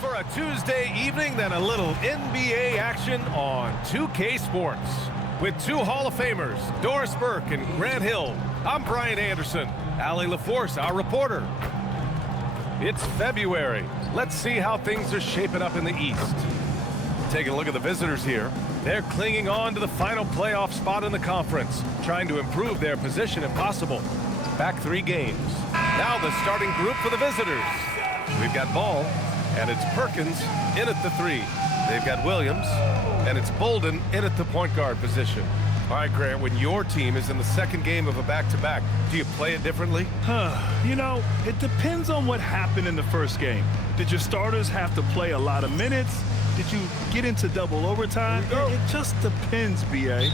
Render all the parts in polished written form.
for a Tuesday evening than a little NBA action on 2K Sports. With two Hall of Famers, Doris Burke and Grant Hill, I'm Brian Anderson. Allie LaForce, our reporter. It's February. Let's see how things are shaping up in the East. Taking a look at the visitors here. They're clinging on to the final playoff spot in the conference, trying to improve their position if possible. Back 3 games. Now the starting group for the visitors. We've got Ball, and it's Perkins in at the 3. They've got Williams, and it's Bolden in at the point guard position. All right, Grant, when your team is in the second game of a back-to-back, do you play it differently? You know, it depends on what happened in the first game. Did your starters have to play a lot of minutes? Did you get into double overtime? It just depends, B.A.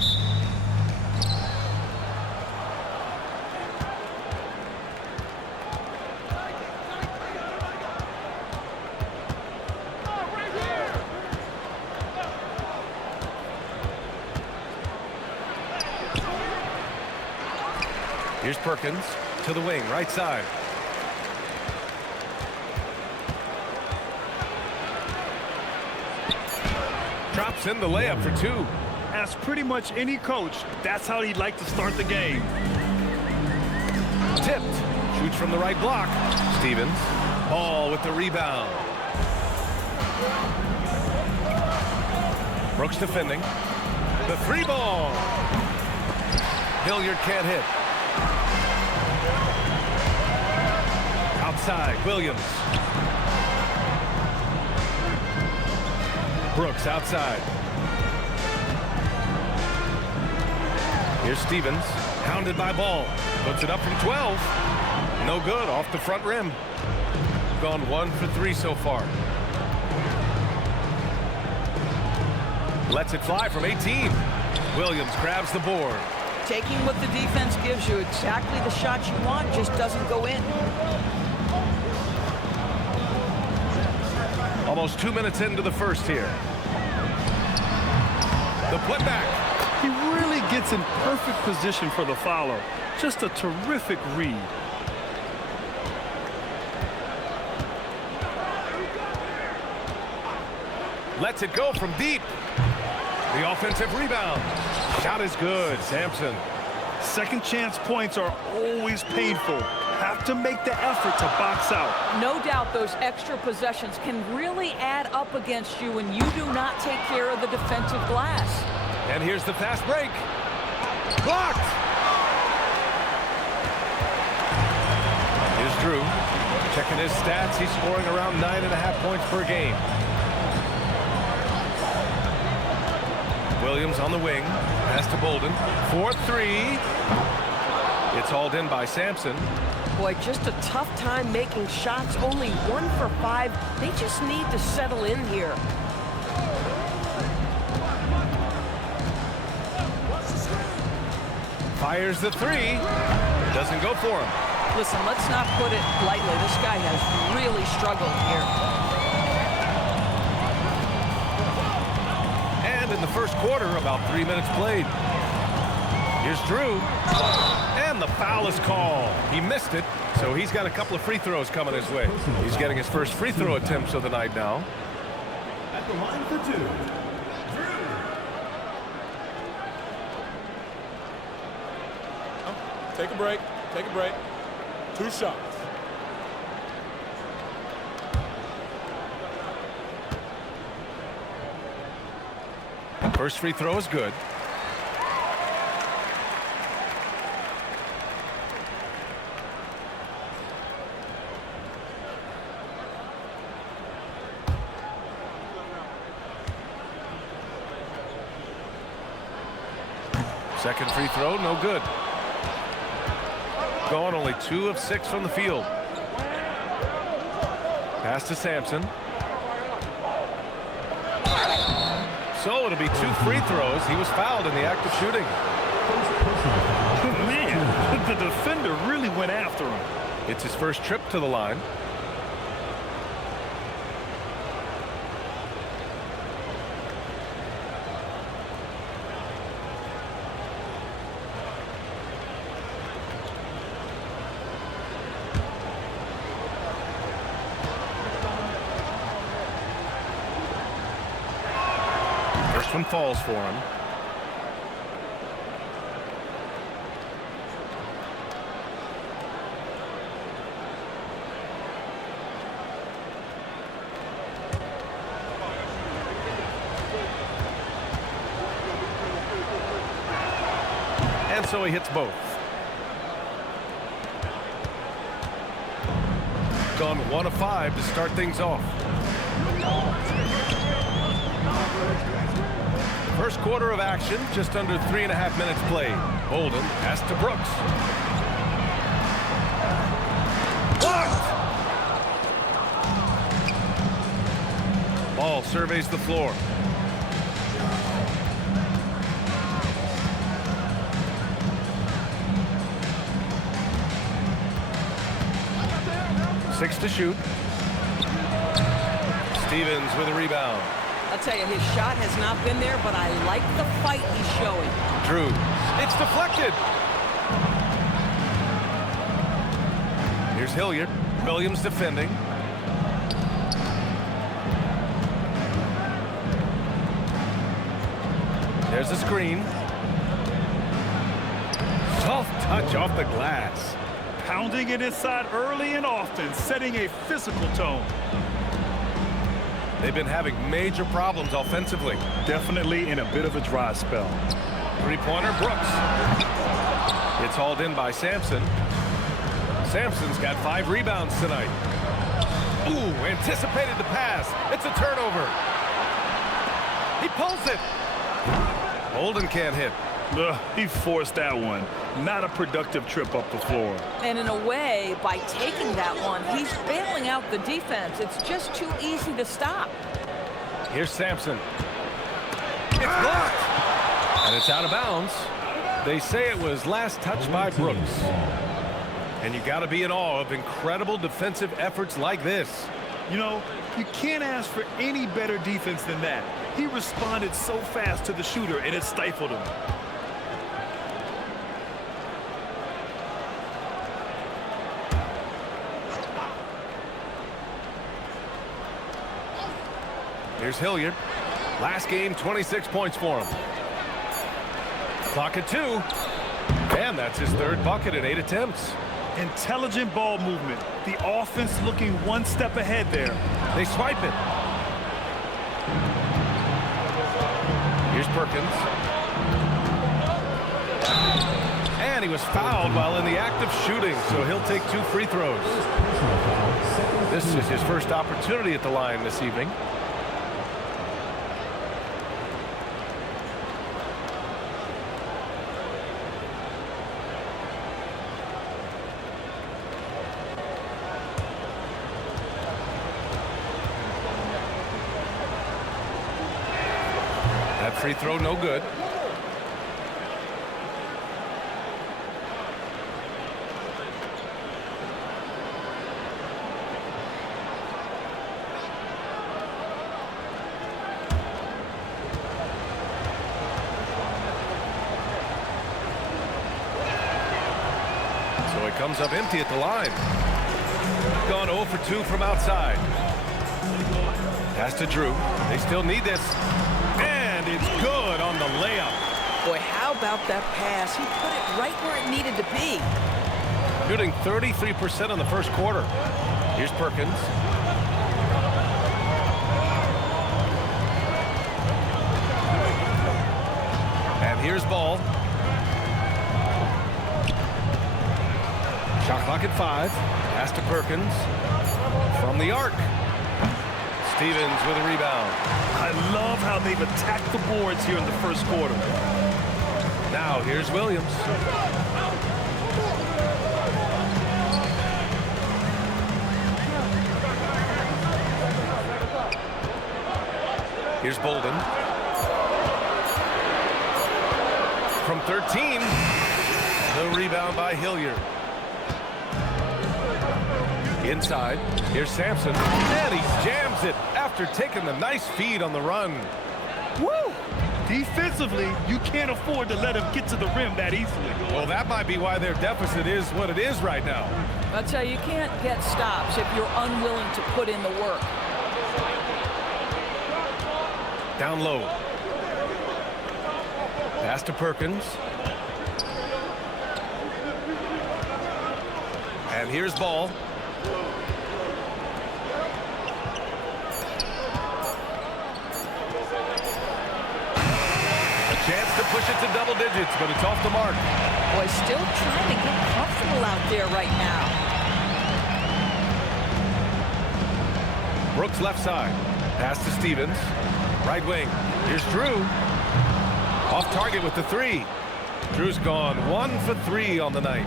Here's Perkins to the wing, right side. Drops in the layup for 2. Ask pretty much any coach, that's how he'd like to start the game. Tipped. Shoots from the right block. Stevens. Ball with the rebound. Brooks defending. The 3 ball. Hilliard can't hit. Outside, Williams. Brooks outside. Here's Stevens, hounded by Ball. Puts it up from 12. No good, off the front rim. Gone 1 for 3 so far. Lets it fly from 18. Williams grabs the board. Taking what the defense gives you, exactly the shot you want, just doesn't go in. Almost 2 minutes into the first here. The putback. He really gets in perfect position for the follow. Just a terrific read. Lets it go from deep. The offensive rebound. Shot is good, Sampson. Second chance points are always painful. Have to make the effort to box out. No doubt those extra possessions can really add up against you when you do not take care of the defensive glass. And here's the fast break. Blocked! Here's Drew. Checking his stats, he's scoring around 9.5 points per game. Williams on the wing. Pass to Bolden. 4-3. It's hauled in by Sampson. Boy, just a tough time making shots. Only 1 for 5. They just need to settle in here. Fires the 3. Doesn't go for him. Listen, let's not put it lightly. This guy has really struggled here. And in the first quarter, about 3 minutes played. Here's Drew. And the foul is called. He missed it, so he's got a couple of free throws coming his way. He's getting his first free throw attempts of the night now. At the line for 2, Drew. Take a break. Take a break. 2 shots. First free throw is good. Second free throw, no good. Gone only 2 of 6 from the field. Pass to Sampson. So it'll be 2 free throws. He was fouled in the act of shooting. Man, the defender really went after him. It's his first trip to the line. First one falls for him. And so he hits both. Gone 1 of 5 to start things off. First quarter of action, just under 3.5 minutes played. Bolden pass to Brooks. Blocked! Ball surveys the floor. Six to shoot. Stevens with a rebound. I'll tell you, his shot has not been there, but I like the fight he's showing. Drew. It's deflected. Here's Hilliard. Williams defending. There's a screen. Soft touch off the glass. Pounding it inside early and often, setting a physical tone. They've been having major problems offensively. Definitely in a bit of a dry spell. Three-pointer, Brooks. It's hauled in by Sampson. Sampson's got 5 rebounds tonight. Ooh, anticipated the pass. It's a turnover. He pulls it. Bolden can't hit. He forced that one. Not a productive trip up the floor. And in a way, by taking that one, he's bailing out the defense. It's just too easy to stop. Here's Sampson. It's blocked. And it's out of bounds. They say it was last touched by Brooks. And you got to be in awe of incredible defensive efforts like this. You know, you can't ask for any better defense than that. He responded so fast to the shooter, and it stifled him. Here's Hilliard. Last game, 26 points for him. Clock at 2. And that's his 3rd bucket in 8 attempts. Intelligent ball movement. The offense looking one step ahead there. They swipe it. Here's Perkins. And he was fouled while in the act of shooting, so he'll take 2 free throws. This is his first opportunity at the line this evening. That free throw no good. So it comes up empty at the line. Gone 0 for 2 from outside. Pass to Drew. They still need this. And it's good on the layup. Boy, how about that pass? He put it right where it needed to be. Shooting 33% in the first quarter. Here's Perkins. And here's Ball. Shot clock at 5. Pass to Perkins. From the arc. Stevens with a rebound. I love how they've attacked the boards here in the first quarter. Now here's Williams. Here's Bolden. From 13. The rebound by Hilliard. Inside. Here's Sampson. And he jams it after taking the nice feed on the run. Woo! Defensively, you can't afford to let him get to the rim that easily. Well, that might be why their deficit is what it is right now. I'll tell you, you can't get stops if you're unwilling to put in the work. Down low. Pass to Perkins. And here's Ball. A chance to push it to double digits, but it's off the mark. Boy, still trying to get comfortable out there right now. Brooks left side. Pass to Stevens. Right wing. Here's Drew. Off target with the 3. Drew's gone 1 for 3 on the night.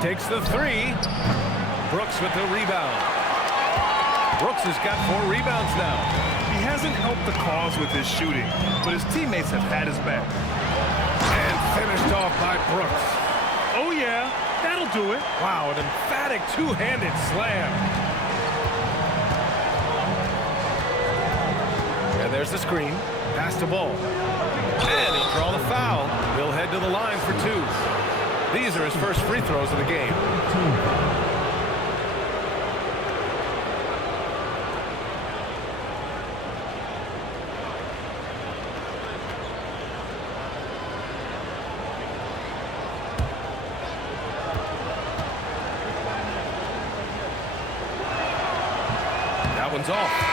Takes the 3. Brooks with the rebound. Brooks has got 4 rebounds now. He hasn't helped the cause with his shooting, but his teammates have had his back. And finished off by Brooks. Oh, yeah, that'll do it. Wow, an emphatic two-handed slam. And there's the screen. Pass to Ball. And he'll draw the foul. He'll head to the line for 2. These are his first free throws of the game. That one's off.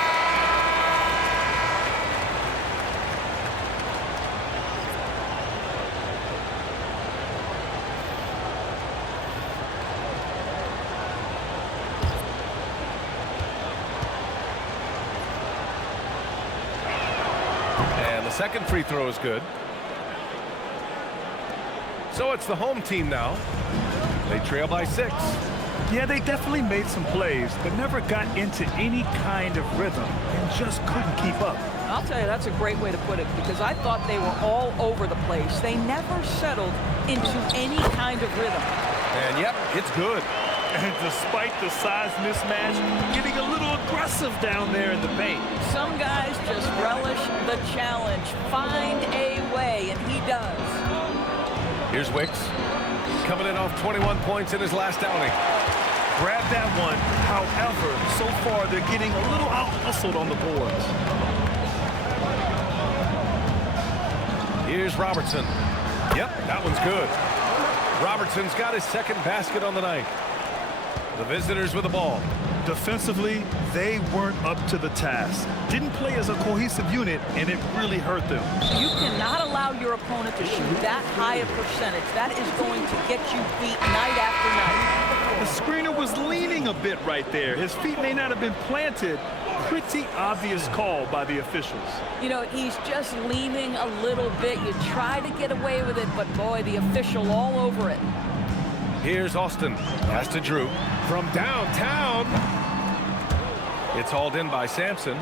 Second free throw is good. So it's the home team now. They trail by 6. Yeah, they definitely made some plays, but never got into any kind of rhythm and just couldn't keep up. I'll tell you, that's a great way to put it, because I thought they were all over the place. They never settled into any kind of rhythm. And yep, it's good. And despite the size mismatch, getting a little aggressive down there in the paint. Some guys just relish the challenge. Find a way, and he does. Here's Wicks. Coming in off 21 points in his last outing. Grab that one. However, so far they're getting a little out-hustled on the boards. Here's Robertson. Yep, that one's good. Robertson's got his second basket on the night. The visitors with the ball. Defensively, they weren't up to the task. Didn't play as a cohesive unit, and it really hurt them. You cannot allow your opponent to shoot that high a percentage. That is going to get you beat night after night. The screener was leaning a bit right there. His feet may not have been planted. Pretty obvious call by the officials. You know, he's just leaning a little bit. You try to get away with it, but boy, the official all over it. Here's Austin. Pass to Drew. From downtown. It's hauled in by Sampson.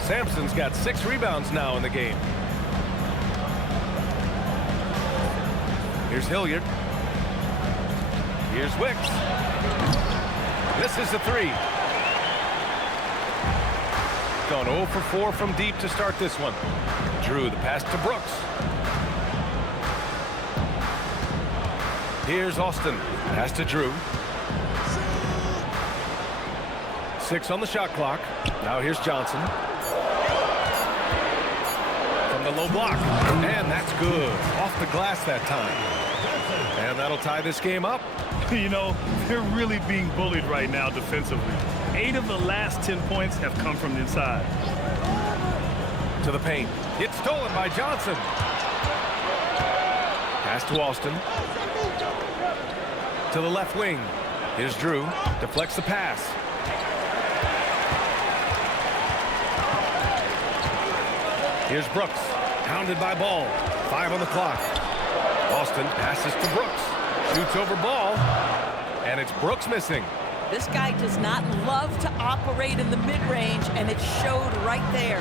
Sampson's got 6 rebounds now in the game. Here's Hilliard. Here's Wicks. This is the 3. Gone 0 for 4 from deep to start this one. Drew the pass to Brooks. Here's Austin. Pass to Drew. 6 on the shot clock. Now here's Johnson. From the low block. And that's good. Off the glass that time. And that'll tie this game up. You know, they're really being bullied right now defensively. 8 of the last 10 points have come from the inside. To the paint. It's stolen by Johnson. Pass to Austin. To the left wing. Here's Drew. Deflects the pass. Here's Brooks. Pounded by Ball. 5 on the clock. Austin passes to Brooks. Shoots over Ball. And it's Brooks missing. This guy does not love to operate in the mid-range, and it showed right there.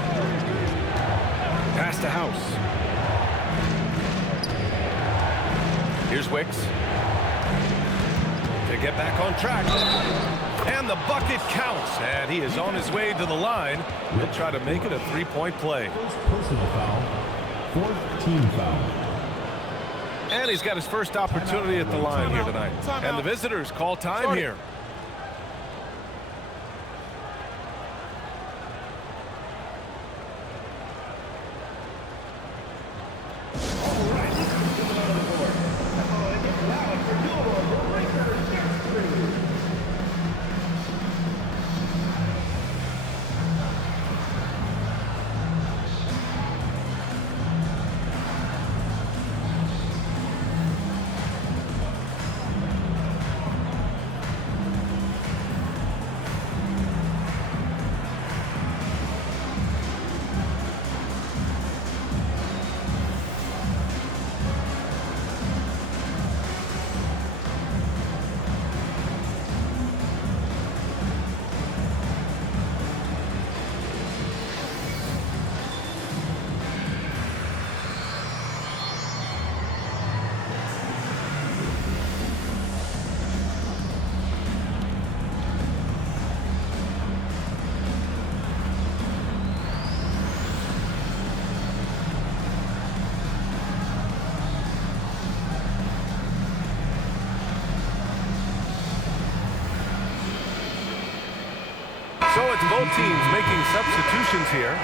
Pass to House. Here's Wicks. To get back on track. And the bucket counts. And he is on his way to the line. He'll try to make it a 3-point play. First personal foul. 4th team foul. And he's got his first opportunity at the line here tonight. And the visitors call time here. So it's both teams making substitutions here.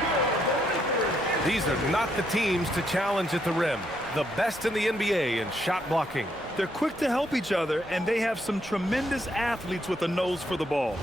These are not the teams to challenge at the rim. The best in the NBA in shot blocking. They're quick to help each other, and they have some tremendous athletes with a nose for the ball.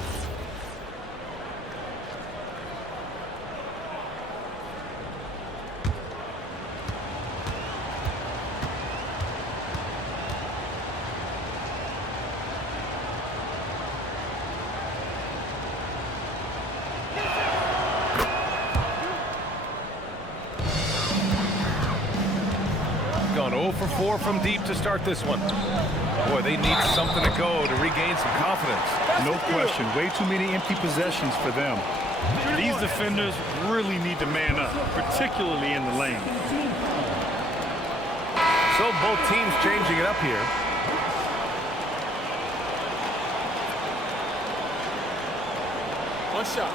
Gone 0 for 4 from deep to start this one. Boy, they need something to go to regain some confidence. No question. Way too many empty possessions for them. These defenders really need to man up, particularly in the lane. So both teams changing it up here. One shot.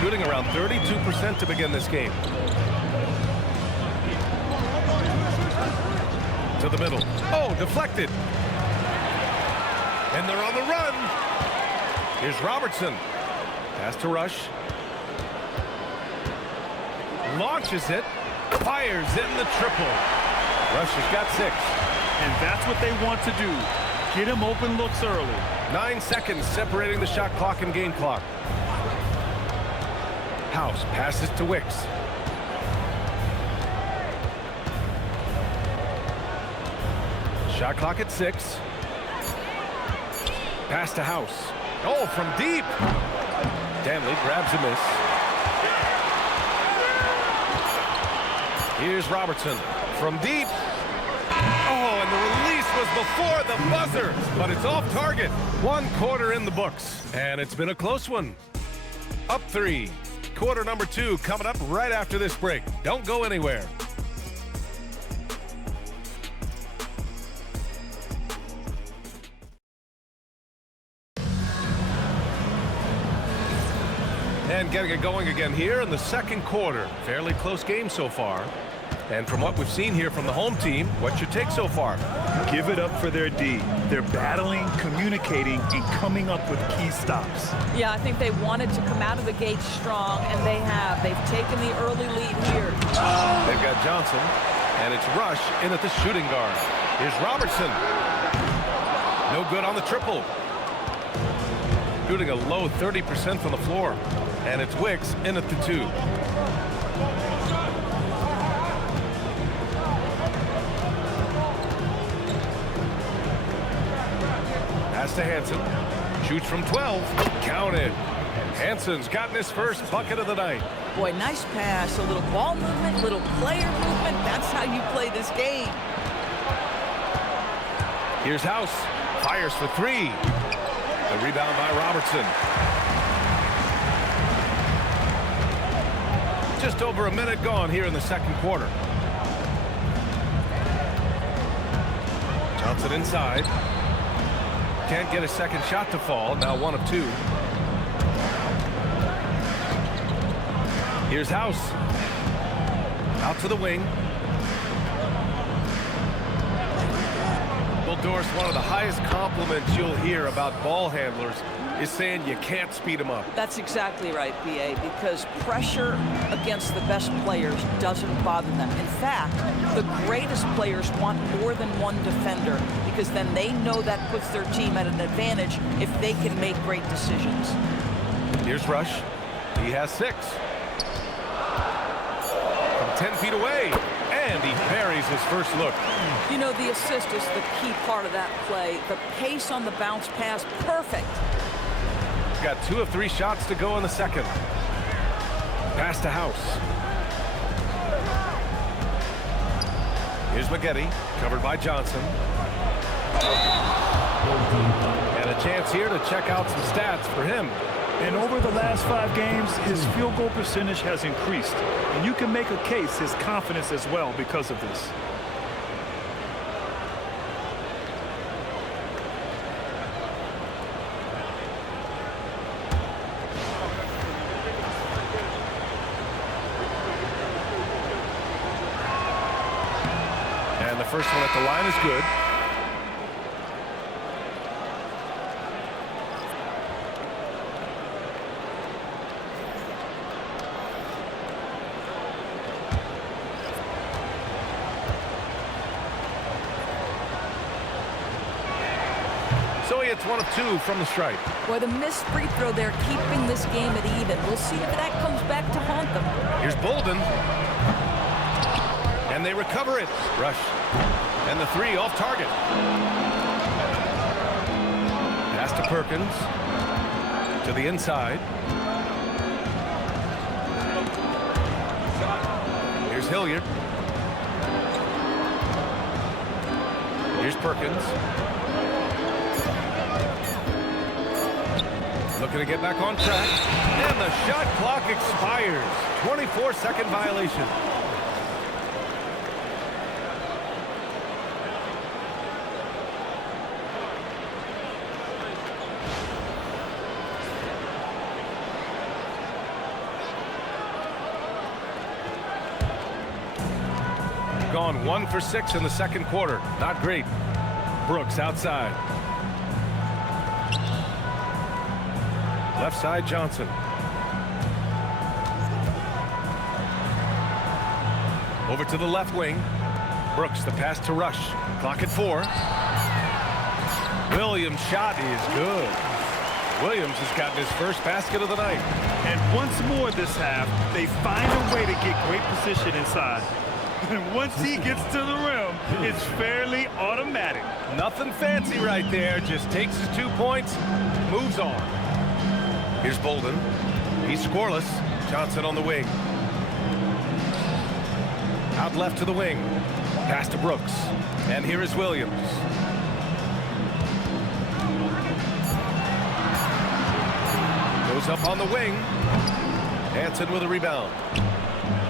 Shooting around 32% to begin this game. To the middle. Oh, deflected. And they're on the run. Here's Robertson. Pass to Rush. Launches it. Fires in the triple. Rush has got 6. And that's what they want to do. Get him open looks early. 9 seconds separating the shot clock and game clock. House passes to Wicks. Shot clock at 6. Pass to House. Oh, from deep. Danley grabs a miss. Here's Robertson from deep. Oh, and the release was before the buzzer, but it's off target. 1 quarter in the books, and it's been a close one. Up 3. Quarter number 2 coming up right after this break. Don't go anywhere. And getting it going again here in the second quarter. Fairly close game so far. And from what we've seen here from the home team, what's your take so far? Give it up for their D. They're battling, communicating, and coming up with key stops. Yeah, I think they wanted to come out of the gate strong, and they have. They've taken the early lead here. They've got Johnson, and it's Rush in at the shooting guard. Here's Robertson. No good on the triple. Shooting a low 30% from the floor. And it's Wicks in at the 2. Pass to Hansen. Shoots from 12. Counted. Hansen's gotten his first bucket of the night. Boy, nice pass. A little ball movement, little player movement. That's how you play this game. Here's House. Fires for 3. The rebound by Robertson. Just over a minute gone here in the second quarter. Johnson inside. Can't get a second shot to fall. Now 1 of 2. Here's House. Out to the wing. Well, Doris, one of the highest compliments you'll hear about ball handlers is saying you can't speed them up. That's exactly right, B.A., because pressure against the best players doesn't bother them. In fact, the greatest players want more than one defender, because then they know that puts their team at an advantage if they can make great decisions. Here's Rush. He has 6. From 10 feet away, and he buries his first look. You know, the assist is the key part of that play. The pace on the bounce pass, perfect. Got 2 of 3 shots to go in the second. Pass to House. Here's Maggette, covered by Johnson. And a chance here to check out some stats for him. And over the last 5 games, his field goal percentage has increased. And you can make a case his confidence as well because of this. first one at the line is good. So he hits one of two from the stripe. Boy, the missed free throw there keeping this game at even. We'll see if that comes back to haunt them. Here's Bolden. And they recover it. Rush. And the three off target. Pass to Perkins. To the inside. Here's Hilliard. Here's Perkins. Looking to get back on track. And the shot clock expires. 24-second violation. Gone 1 for 6 in the second quarter. Not great. Brooks outside. Left side, Johnson. Over to the left wing. Brooks, the pass to Rush. Clock at 4. Williams' shot is good. Williams has gotten his first basket of the night. And once more this half, they find a way to get great position inside. And once he gets to the rim, it's fairly automatic. Nothing fancy right there. Just takes his 2 points, moves on. Here's Bolden. He's scoreless. Johnson on the wing. Out left to the wing. Pass to Brooks. And here is Williams. Goes up on the wing. Hansen with a rebound.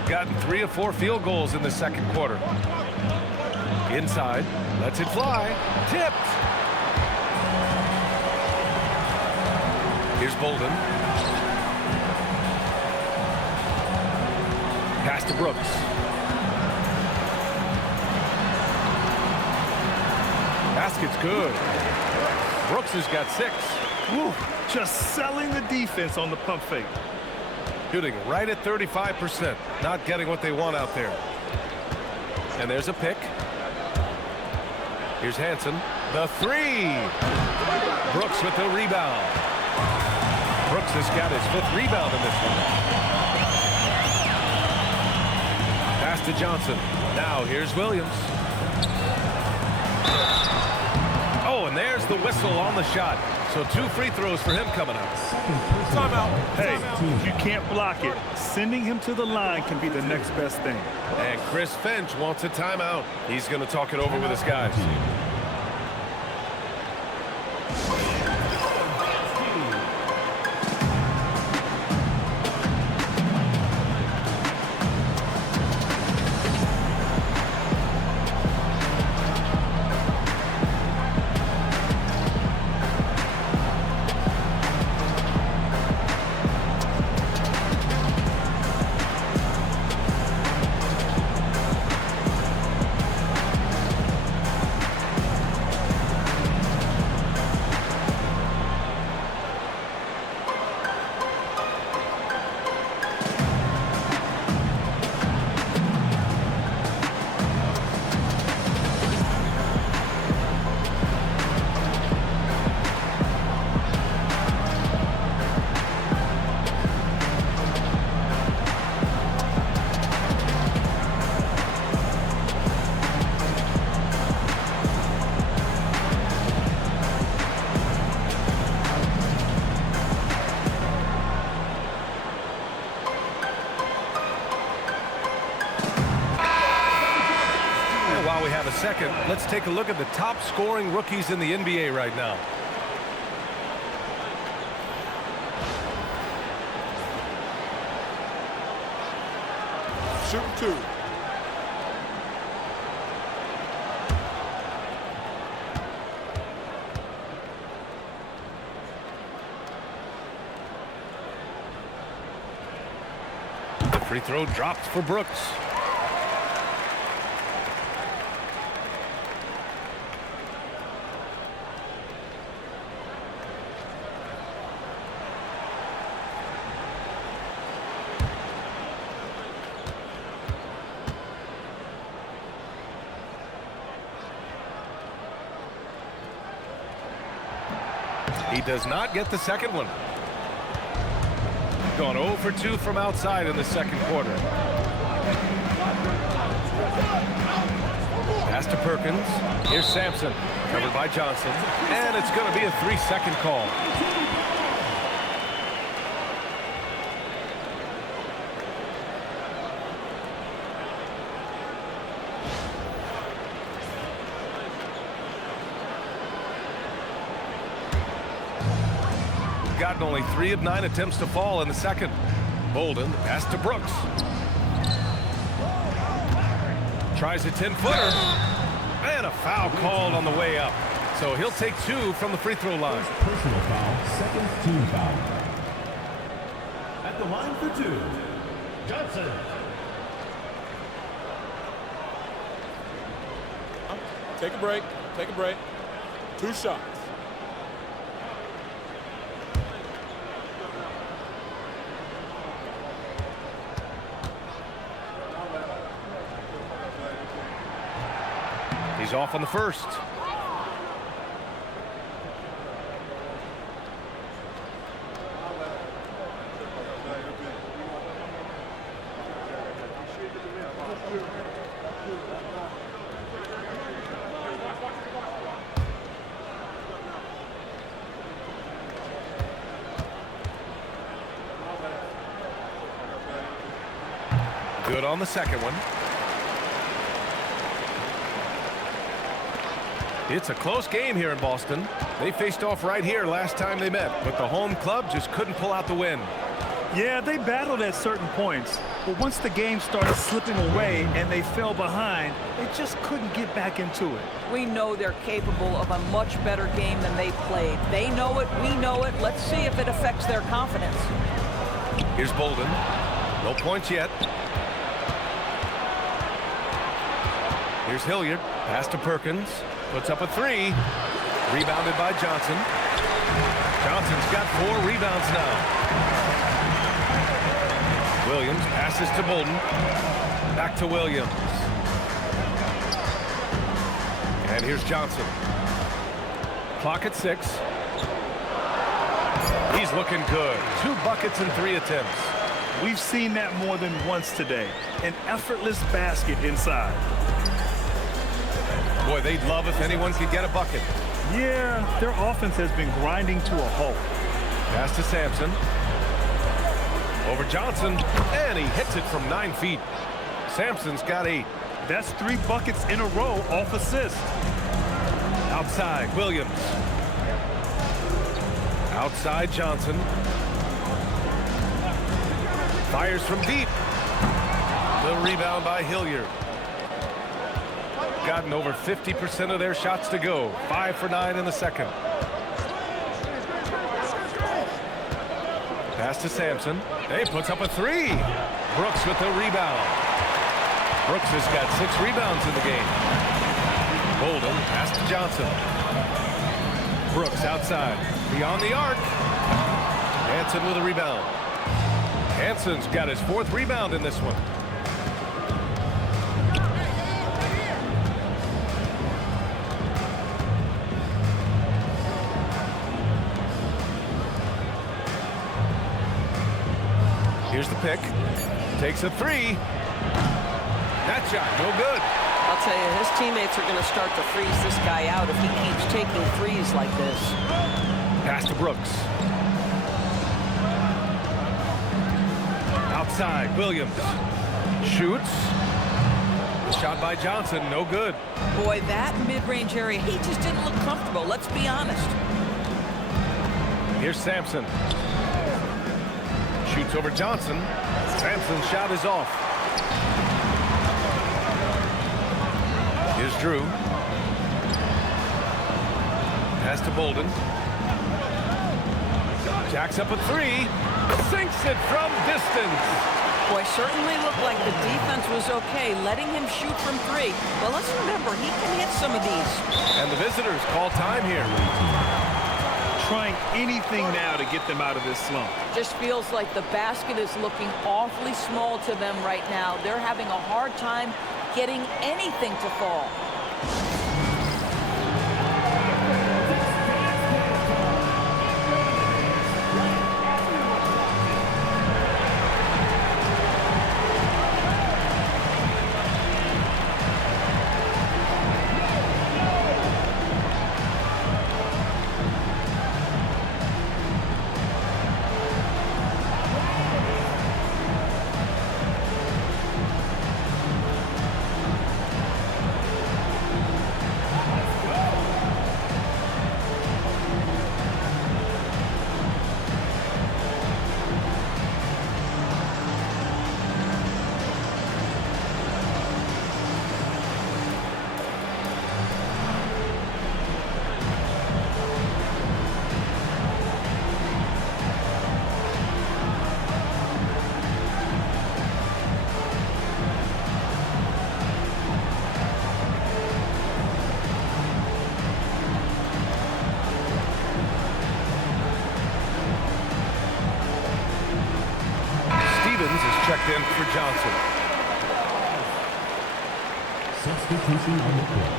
Gotten 3 of 4 field goals in the second quarter. Inside. Lets it fly. Tipped. Here's Bolden. Pass to Brooks. Basket's good. Brooks has got 6. Woo, just selling the defense on the pump fake. Shooting right at 35%. Not getting what they want out there. And there's a pick. Here's Hansen. The 3. Brooks with the rebound. Brooks has got his 5th rebound in this one. Pass to Johnson. Now here's Williams. Oh, and there's the whistle on the shot. So 2 free throws for him coming up. Timeout. Hey, if you can't block it, sending him to the line can be the next best thing. And Chris Finch wants a timeout. He's going to talk it over with his guys. While we have a second, let's take a look at the top scoring rookies in the NBA right now. Shooting 2. The free throw dropped for Brooks. He does not get the second one. Gone 0 for 2 from outside in the second quarter. Pass to Perkins. Here's Sampson. Covered by Johnson. And it's going to be a 3-second call. Gotten only 3 of 9 attempts to fall in the second. Bolden, pass to Brooks. Tries a 10-footer. And a foul called on the way up. So he'll take 2 from the free throw line. Personal foul, second team foul. At the line for 2, Johnson. Take a break. Take a break. 2 shots. He's off on the first. Good on the second one. It's a close game here in Boston. They faced off right here last time they met, but the home club just couldn't pull out the win. Yeah, they battled at certain points, but once the game started slipping away and they fell behind, they just couldn't get back into it. We know they're capable of a much better game than they played. They know it, we know it. Let's see if it affects their confidence. Here's Bolden. No points yet. Here's Hilliard. Pass to Perkins. Puts up a 3. Rebounded by Johnson. Johnson's got 4 rebounds now. Williams passes to Bolden. Back to Williams. And here's Johnson. Clock at 6. He's looking good. 2 buckets and 3 attempts. We've seen that more than once today. An effortless basket inside. Boy, they'd love if anyone could get a bucket. Yeah, their offense has been grinding to a halt. Pass to Sampson. Over Johnson, and he hits it from 9 feet. Sampson's got 8. That's 3 buckets in a row off assist. Outside, Williams. Outside, Johnson. Fires from deep. The rebound by Hilliard. Gotten over 50% of their shots to go. 5 for 9 in the second. Pass to Sampson. He puts up a 3. Brooks with the rebound. Brooks has got 6 rebounds in the game. Bolden, pass to Johnson. Brooks outside. Beyond the arc. Hanson with a rebound. Hanson's got his 4th rebound in this one. Here's the pick. Takes a 3. That shot, no good. I'll tell you, his teammates are going to start to freeze this guy out if he keeps taking threes like this. Pass to Brooks. Outside, Williams. Shoots. The shot by Johnson, no good. Boy, that mid-range area, he just didn't look comfortable, let's be honest. Here's Sampson. Shoots over Johnson. Sampson's shot is off. Here's Drew. Pass to Bolden. Jacks up a 3. Sinks it from distance. Boy, certainly looked like the defense was okay, letting him shoot from 3. But let's remember, he can hit some of these. And the visitors call time here. Trying anything now to get them out of this slump. Just feels like the basket is looking awfully small to them right now. They're having a hard time getting anything to fall. checked in for Johnson. Substitution on the court.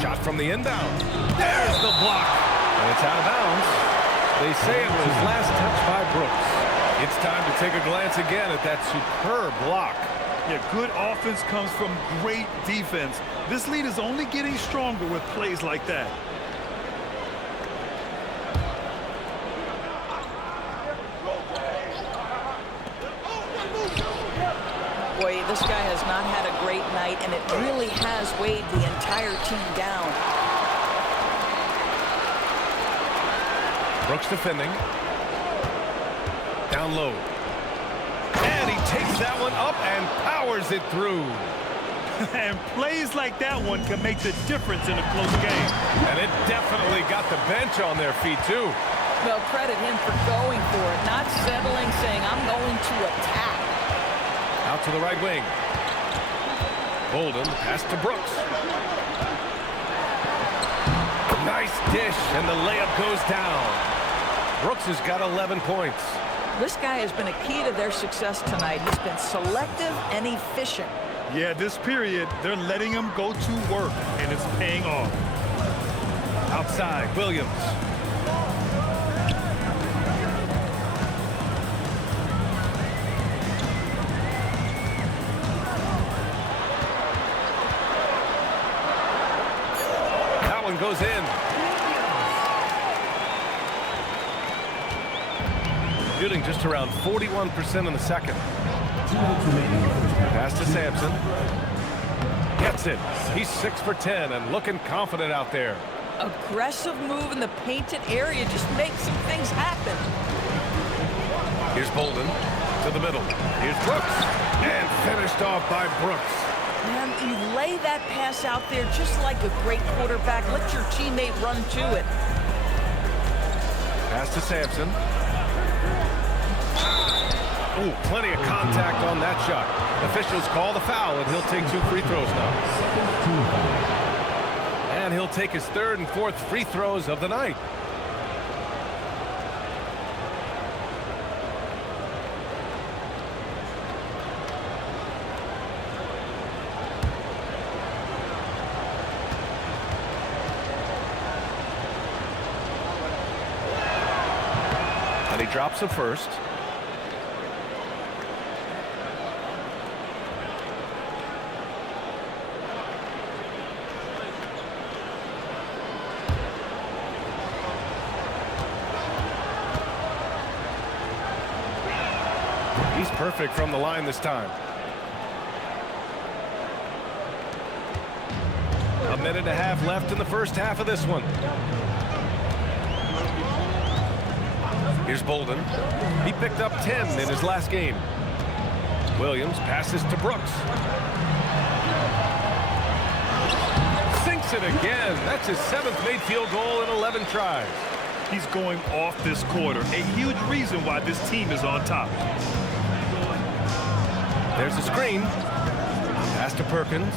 Shot from the inbound. There's the block. And it's out of bounds. They say it was last touched by Brooks. It's time to take a glance again at that superb block. Yeah, good offense comes from great defense. This lead is only getting stronger with plays like that. Boy, this guy has not had a great night, and it really has weighed the entire team down. Brooks defending. Down low. And he takes that one up and powers it through. And plays like that one can make the difference in a close game. And it definitely got the bench on their feet, too. Well, credit him for going for it, not settling, saying, I'm going to attack. Out to the right wing. Bolden, pass to Brooks. Nice dish, and the layup goes down. Brooks has got 11 points. This guy has been a key to their success tonight. He's been selective and efficient. Yeah, this period, they're letting him go to work, and it's paying off. Outside, Williams. That one goes in. Shooting just around 41% in the second. Pass to Sampson. Gets it. He's 6 for 10 and looking confident out there. Aggressive move in the painted area just makes some things happen. Here's Bolden to the middle. Here's Brooks. And finished off by Brooks. Man, you lay that pass out there just like a great quarterback. Let your teammate run to it. Pass to Sampson. Ooh, plenty of contact on that shot. Officials call the foul, and he'll take 2 free throws now. And he'll take his 3rd and 4th free throws of the night. And he drops the first. He's perfect from the line this time. A minute and a half left in the first half of this one. Here's Bolden. He picked up 10 in his last game. Williams passes to Brooks. Sinks it again. That's his 7th made field goal in 11 tries. He's going off this quarter. A huge reason why this team is on top. There's the screen. Pass to Perkins.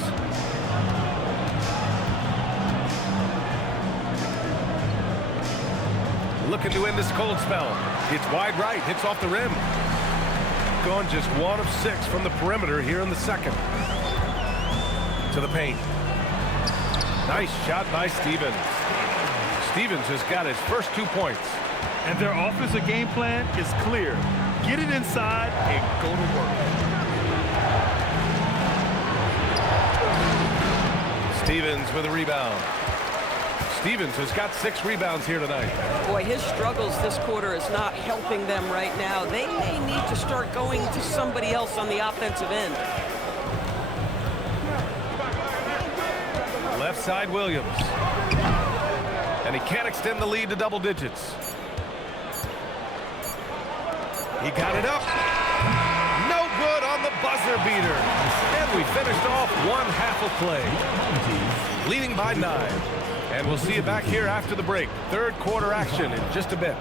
Looking to end this cold spell. It's wide right, hits off the rim. Gone just 1 of 6 from the perimeter here in the second. To the paint. Nice shot by Stevens. Stevens has got his first 2 points. And their offensive game plan is clear. Get it inside and go to work. Stevens with a rebound. Stevens has got 6 rebounds here tonight. Boy, his struggles this quarter is not helping them right now. They may need to start going to somebody else on the offensive end. Left side, Williams. And he can't extend the lead to double digits. He got it up. No good on the buzzer beater. And we finished off 1 half of play. Leading by 9. And we'll see you back here after the break. 3rd quarter action in just a bit.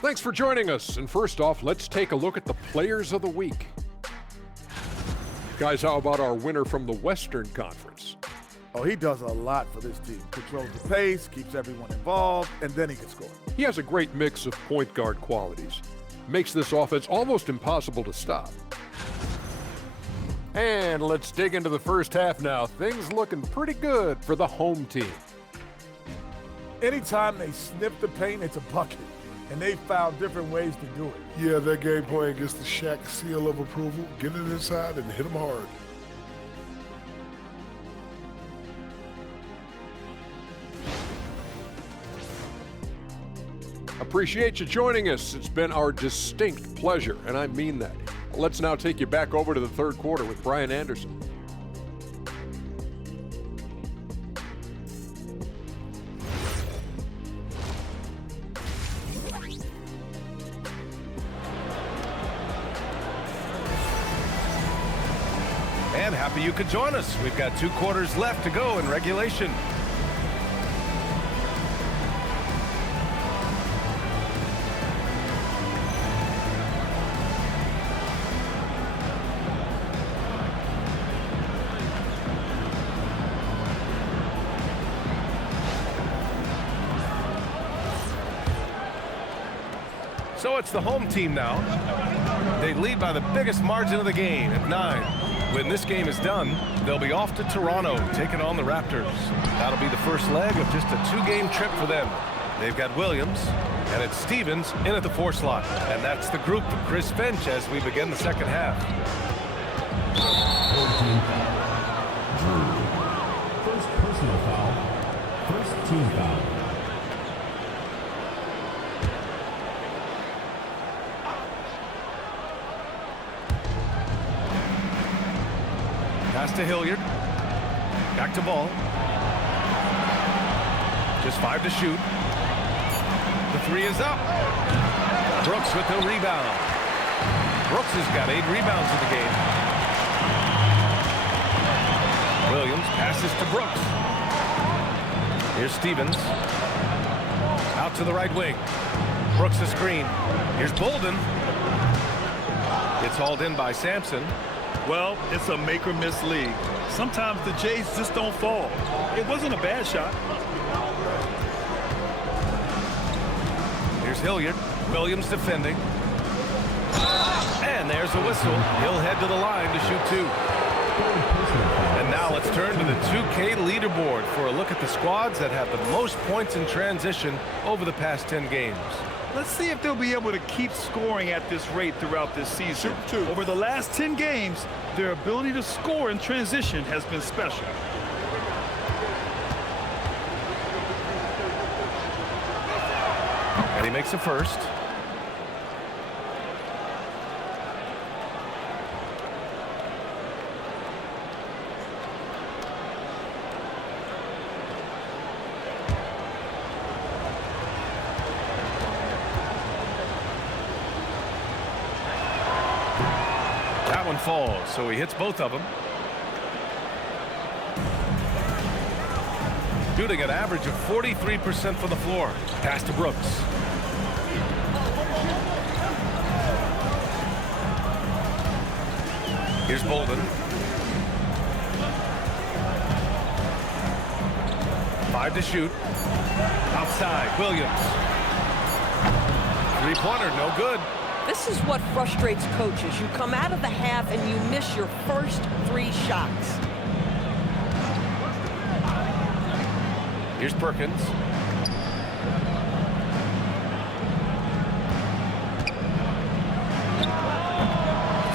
Thanks for joining us. And first off, let's take a look at the Players of the Week. Guys, how about our winner from the Western Conference? Oh, he does a lot for this team. Controls the pace, keeps everyone involved, and then he can score. He has a great mix of point guard qualities. Makes this offense almost impossible to stop. And let's dig into the first half now. Things looking pretty good for the home team. Anytime they sniff the paint, it's a bucket. And they found different ways to do it. Yeah, their game plan gets the Shaq seal of approval. Get it inside and hit them hard. Appreciate you joining us. It's been our distinct pleasure, and I mean that. Let's now take you back over to the third quarter with Brian Anderson. And happy you could join us. We've got 2 quarters left to go in regulation. So it's the home team now. They lead by the biggest margin of the game at 9. When this game is done, they'll be off to Toronto, taking on the Raptors. That'll be the first leg of just a 2-game trip for them. They've got Williams, and it's Stevens in at the 4 slot. And that's the group for Chris Finch as we begin the second half. 14 foul. Drew. First personal foul. First team foul. Pass to Hilliard. Back to Ball. Just 5 to shoot. The 3 is up. Brooks with the rebound. Brooks has got 8 rebounds in the game. Williams passes to Brooks. Here's Stevens. Out to the right wing. Brooks a screen. Here's Bolden. It's hauled in by Sampson. Well, it's a make-or-miss league. Sometimes the Jays just don't fall. It wasn't a bad shot. Here's Hilliard. Williams defending. And there's a whistle. He'll head to the line to shoot 2. And now let's turn to the 2K leaderboard for a look at the squads that have the most points in transition over the past 10 games. Let's see if they'll be able to keep scoring at this rate throughout this season. Over the last 10 games, their ability to score in transition has been special. And he makes a first. That one falls, so he hits both of them. Shooting an average of 43% from the floor. Pass to Brooks. Here's Bolden. 5 to shoot. Outside, Williams. 3-pointer, no good. This is what frustrates coaches. You come out of the half and you miss your first 3 shots. Here's Perkins.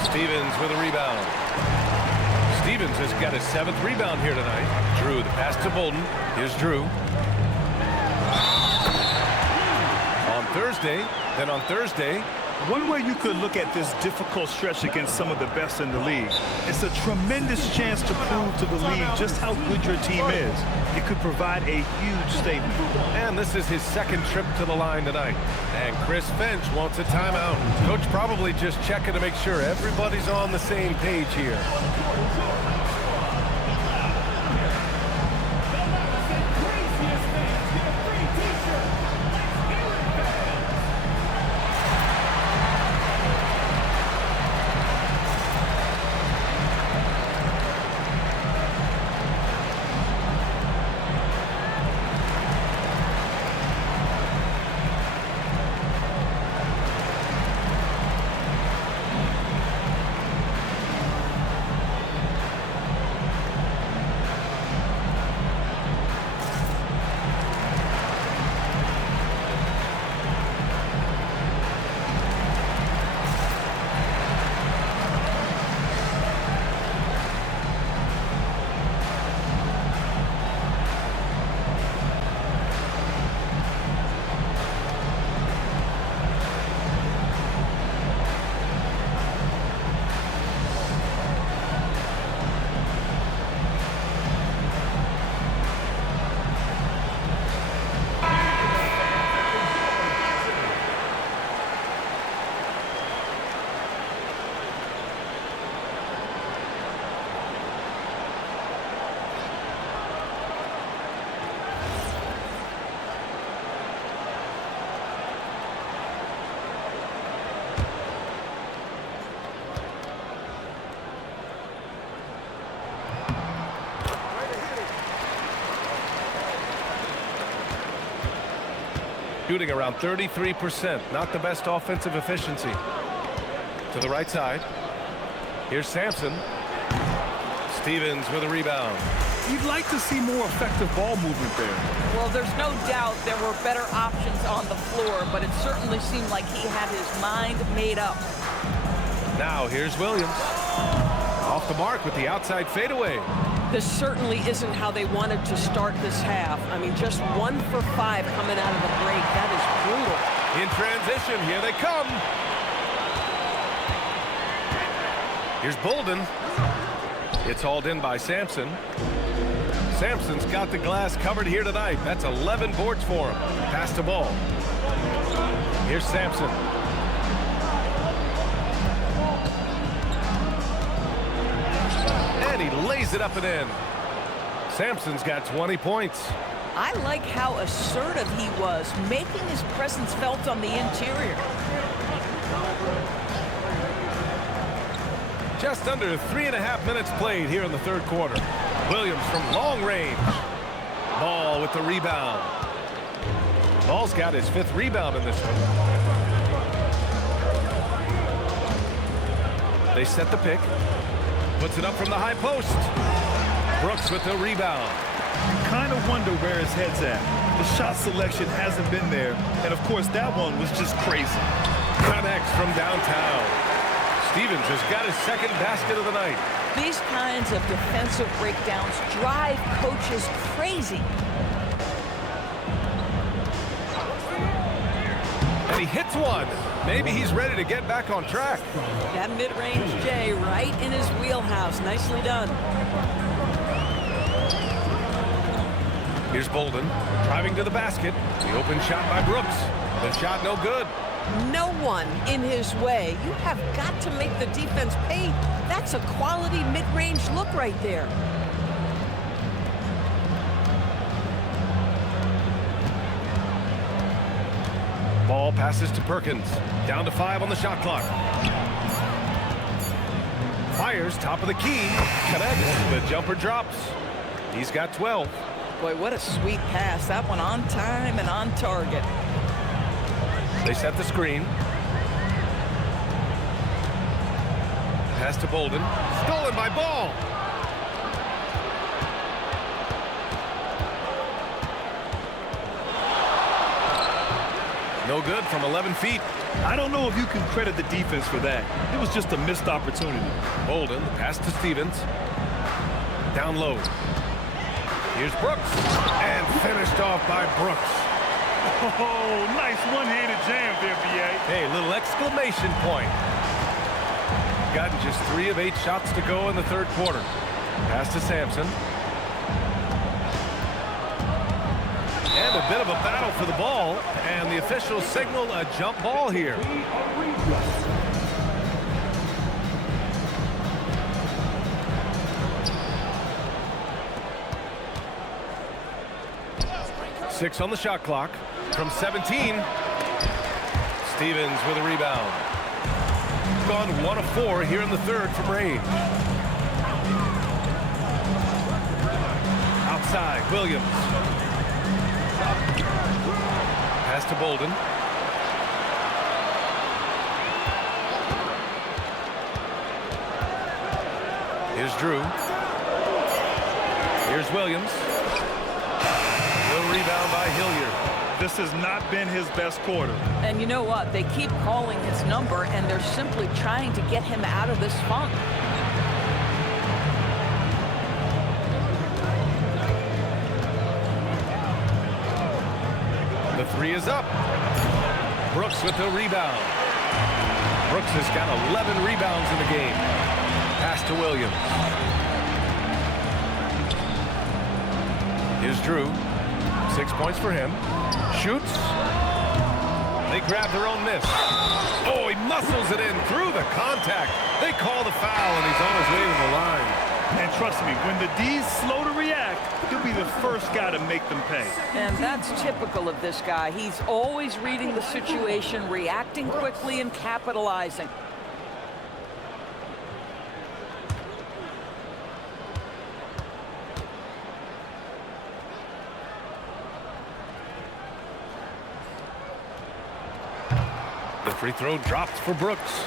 Stevens with a rebound. Stevens has got his 7th rebound here tonight. Drew, the pass to Bolden. Here's Drew. On Thursday, One way you could look at this difficult stretch against some of the best in the league, it's a tremendous chance to prove to the league just how good your team is. It could provide a huge statement. And this is his 2nd trip to the line tonight. And Chris Finch wants a timeout. Coach probably just checking to make sure everybody's on the same page here. Shooting around 33%. Not the best offensive efficiency. To the right side. Here's Sampson. Stevens with a rebound. You'd like to see more effective ball movement there. Well, there's no doubt there were better options on the floor, but it certainly seemed like he had his mind made up. Now here's Williams. Off the mark with the outside fadeaway. This certainly isn't how they wanted to start this half. I mean, just 1 for 5 coming out of the break. That is brutal. In transition, here they come. Here's Bolden. It's hauled in by Sampson. Sampson's got the glass covered here tonight. That's 11 boards for him. Pass the ball. Here's Sampson. And he lays it up and in. Sampson's got 20 points. I like how assertive he was, making his presence felt on the interior. Just under 3.5 minutes played here in the third quarter. Williams from long range. Ball with the rebound. Ball's got his 5th rebound in this one. They set the pick. Puts it up from the high post. Brooks with the rebound. You kind of wonder where his head's at. The shot selection hasn't been there. And, of course, that one was just crazy. Connects from downtown. Stevens has got his 2nd basket of the night. These kinds of defensive breakdowns drive coaches crazy. And he hits one. Maybe he's ready to get back on track. That mid-range J right in his wheelhouse. Nicely done. Here's Bolden driving to the basket. The open shot by Brooks. The shot no good. No one in his way. You have got to make the defense pay. That's a quality mid-range look right there. Ball passes to Perkins. Down to 5 on the shot clock. Fires top of the key. Connects. The jumper drops. He's got 12. Boy, what a sweet pass. That one on time and on target. They set the screen. Pass to Bolden. Stolen by Ball. No good from 11 feet. I don't know if you can credit the defense for that. It was just a missed opportunity. Bolden, pass to Stevens. Down low. Here's Brooks. And finished off by Brooks. Oh, nice one-handed jam there, B.A. Hey, little exclamation point. Gotten just 3 of 8 shots to go in the third quarter. Pass to Sampson. And a bit of a battle for the ball. And the officials signal a jump ball here. Six on the shot clock. From 17. Stevens with a rebound. Gone 1 of 4 here in the third from range. Outside, Williams. Pass to Bolden. Here's Drew. Here's Williams. Rebound by Hilliard. This has not been his best quarter. And you know what? They keep calling his number, and they're simply trying to get him out of this funk. The 3 is up. Brooks with the rebound. Brooks has got 11 rebounds in the game. Pass to Williams. Here's Drew. 6 points for him. Shoots. They grab their own miss. Oh, he muscles it in through the contact. They call the foul, and he's on his way to the line. And trust me, when the D's slow to react, he'll be the first guy to make them pay. And that's typical of this guy. He's always reading the situation, reacting quickly, and capitalizing. Free throw dropped for Brooks.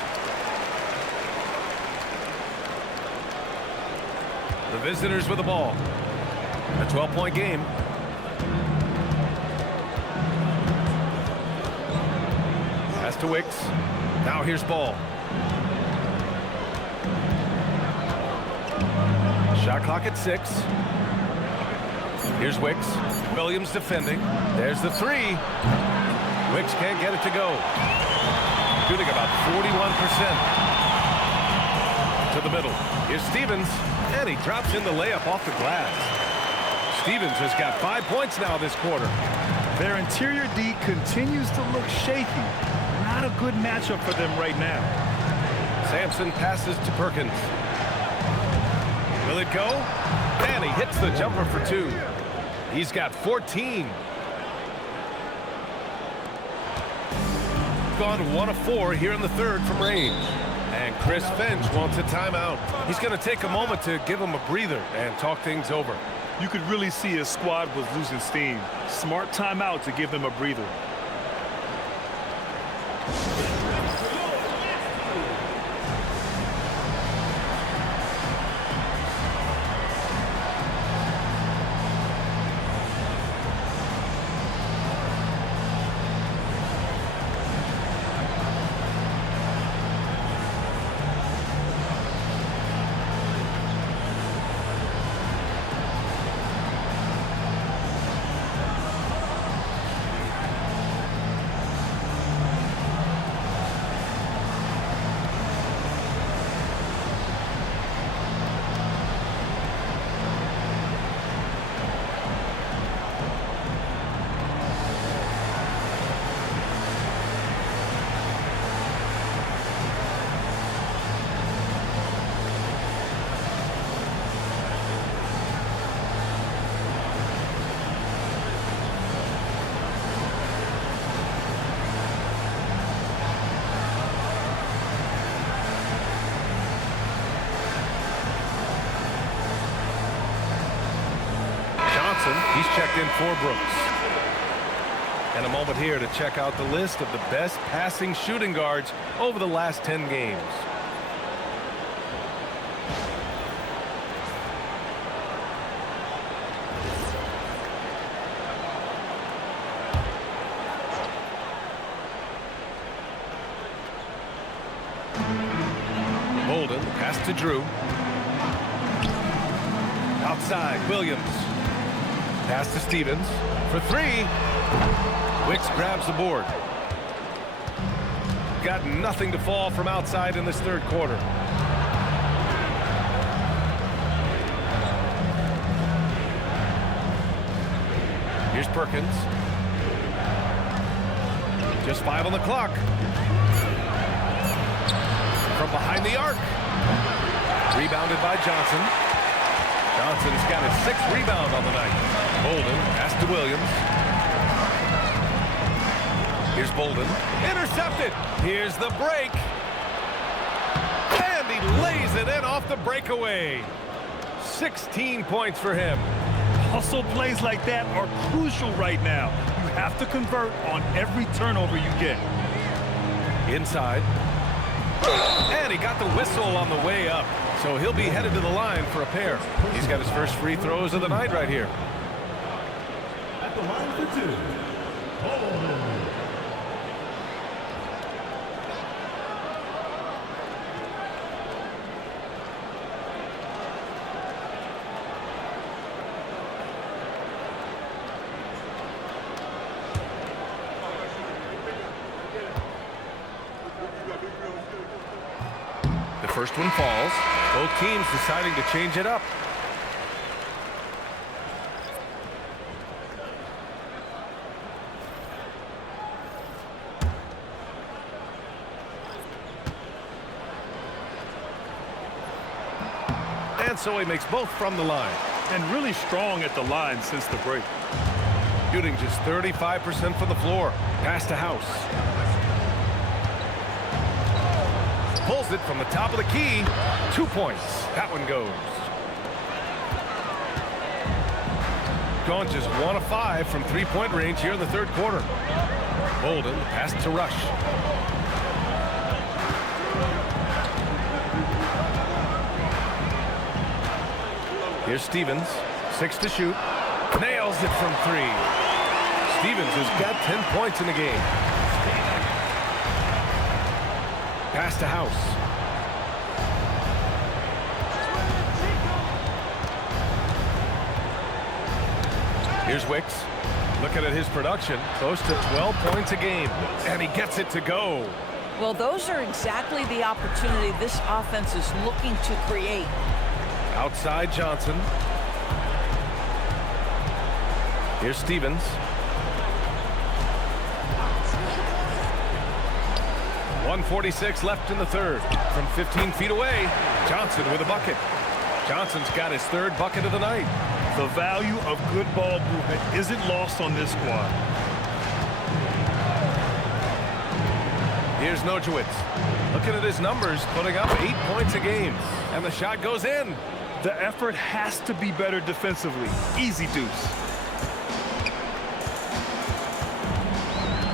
The visitors with the ball. A 12-point game. Pass to Wicks. Now here's Ball. Shot clock at 6. Here's Wicks. Williams defending. There's the three. Wicks can't get it to go. Shooting about 41%. To the middle. Here's Stevens. And he drops in the layup off the glass. Stevens has got 5 points now this quarter. Their interior D continues to look shaky. Not a good matchup for them right now. Sampson passes to Perkins. Will it go? And he hits the jumper for 2. He's got 14. Gone 1 of 4 here in the third from range. And Chris Finch wants a timeout. He's going to take a moment to give him a breather and talk things over. You could really see his squad was losing steam. Smart timeout to give them a breather. He's checked in for Brooks. And a moment here to check out the list of the best passing shooting guards over the last 10 games. Bolden, pass to Drew. Outside, Williams. Pass to Stevens for 3. Wicks grabs the board. Got nothing to fall from outside in this third quarter. Here's Perkins. Just 5 on the clock. From behind the arc. Rebounded by Johnson. Johnson's got his 6th rebound on the night. Bolden, pass to Williams. Here's Bolden. Intercepted. Here's the break. And he lays it in off the breakaway. 16 points for him. Hustle plays like that are crucial right now. You have to convert on every turnover you get. Inside. And he got the whistle on the way up. So he'll be headed to the line for a pair. He's got his first free throws of the night right here. At the line for 2, Bolden. The first one falls. Both teams deciding to change it up. And so he makes both from the line. And really strong at the line since the break. Shooting just 35% from the floor. Pass to House. Pulls it from the top of the key. 2 points. That one goes. Gone just 1 of 5 from 3-point range here in the third quarter. Bolden, pass to Rush. Here's Stevens, 6 to shoot. Nails it from 3. Stevens has got 10 points in the game. Pass to House. Here's Wicks. Looking at his production, close to 12 points a game. And he gets it to go. Well, those are exactly the opportunity this offense is looking to create. Outside Johnson. Here's Stevens. .146 left in the third. From 15 feet away, Johnson with a bucket. Johnson's got his 3rd bucket of the night. The value of good ball movement isn't lost on this squad. Here's Nojewicz. Looking at his numbers, putting up 8 points a game. And the shot goes in. The effort has to be better defensively. Easy deuce.